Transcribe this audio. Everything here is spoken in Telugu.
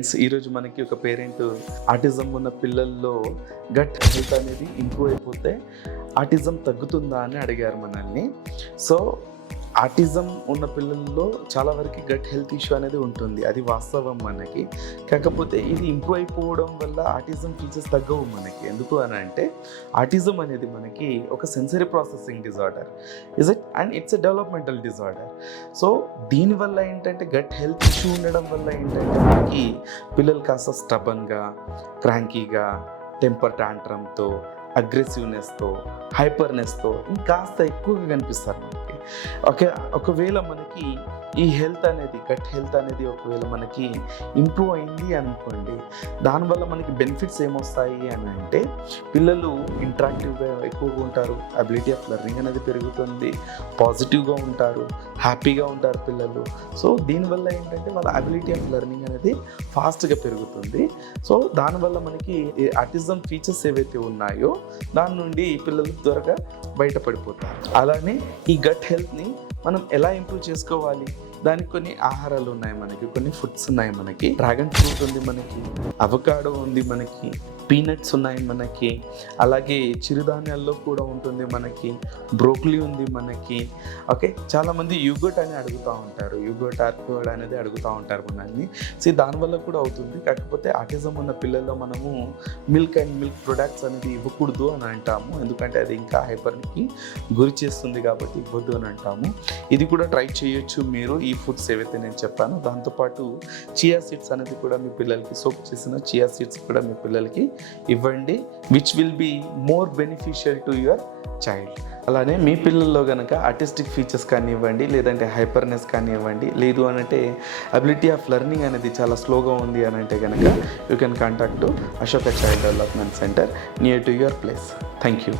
ఫ్రెండ్స్, ఈరోజు మనకి ఒక పేరెంట్ ఆటిజం ఉన్న పిల్లల్లో గట్ హెల్త్ అనేది ఇంప్రూవ్ అయిపోతే ఆటిజం తగ్గుతుందా అని అడిగారు మనల్ని. సో ఆటిజం ఉన్న పిల్లల్లో చాలా వరకు గట్ హెల్త్ ఇష్యూ అనేది ఉంటుంది, అది వాస్తవం మనకి. కాకపోతే ఇది ఇంప్రూవ్ అయిపోవడం వల్ల ఆటిజం ఫీచర్స్ తగ్గవు మనకి. ఎందుకు అని అంటే ఆటిజం అనేది మనకి ఒక sensory processing disorder and it's a developmental disorder. So దీనివల్ల ఏంటంటే గట్ హెల్త్ ఇష్యూ ఉండడం వల్ల ఏంటంటే మనకి పిల్లలు కాస్త స్టబన్గా, క్రాంకీగా, టెంపర్ ట్యాంట్రమ్తో, అగ్రెసివ్నెస్తో, హైపర్నెస్తో ఇంకాస్త ఎక్కువగా కనిపిస్తారు మనకి. ఒకవేళ మనకి ఈ హెల్త్ అనేది గట్ హెల్త్ అనేది ఒకవేళ మనకి ఇంప్రూవ్ అయింది అనుకోండి, దానివల్ల మనకి బెనిఫిట్స్ ఏమొస్తాయి అని అంటే పిల్లలు ఇంటరాక్టివ్గా ఎక్కువగా ఉంటారు, అబిలిటీ ఆఫ్ లెర్నింగ్ అనేది పెరుగుతుంది, పాజిటివ్గా ఉంటారు, హ్యాపీగా ఉంటారు పిల్లలు. సో దీనివల్ల ఏంటంటే వాళ్ళ అబిలిటీ ఆఫ్ లెర్నింగ్ అనేది ఫాస్ట్గా పెరుగుతుంది. సో దానివల్ల మనకి ఆటిజం ఫీచర్స్ ఏవైతే ఉన్నాయో దాని నుండి పిల్లలు త్వరగా బయటపడిపోతారు. అలానే ఈ గట్ హెల్త్ని మనం ఎలా ఇంప్రూవ్ చేసుకోవాలి, దానికి కొన్ని ఆహారాలు ఉన్నాయి మనకి, కొన్ని ఫుడ్స్ ఉన్నాయి మనకి. డ్రాగన్ ఫ్రూట్ ఉంది మనకి, అవకాడో ఉంది మనకి, పీనట్స్ ఉన్నాయి మనకి, అలాగే చిరుధాన్యాల్లో కూడా ఉంటుంది మనకి, బ్రోకలీ ఉంది మనకి. ఓకే, చాలామంది యూగర్ట్ అని అడుగుతూ ఉంటారు, యూగర్ట్ ఆర్కోడ్ అనేది అడుగుతూ ఉంటారు మనల్ని. సో దానివల్ల కూడా అవుతుంది. కాకపోతే ఆటిజం ఉన్న పిల్లల్లో మనము మిల్క్ అండ్ మిల్క్ ప్రొడక్ట్స్ అనేది ఇవ్వకూడదు అని అంటాము, ఎందుకంటే అది ఇంకా హైపర్కి గురి చేస్తుంది కాబట్టి ఇవ్వద్దు అని అంటాము. ఇది కూడా ట్రై చేయొచ్చు మీరు, ఈ ఫుడ్స్ ఏవైతే నేను చెప్పానో. దాంతోపాటు చియా సీడ్స్ అనేది కూడా మీ పిల్లలకి, సోక్ చేసిన చియా సీడ్స్ కూడా మీ పిల్లలకి ఇవ్వండి, which will be more beneficial to your child. అలానే మీ పిల్లల్లో కనుక ఆర్టిస్టిక్ ఫీచర్స్ కానివ్వండి, లేదంటే హైపర్నెస్ కానివ్వండి, లేదు అనంటే అబిలిటీ ఆఫ్ లెర్నింగ్ అనేది చాలా స్లోగా ఉంది అని అంటే కనుక you can contact Ashoka child development centre near to your place. Thank you.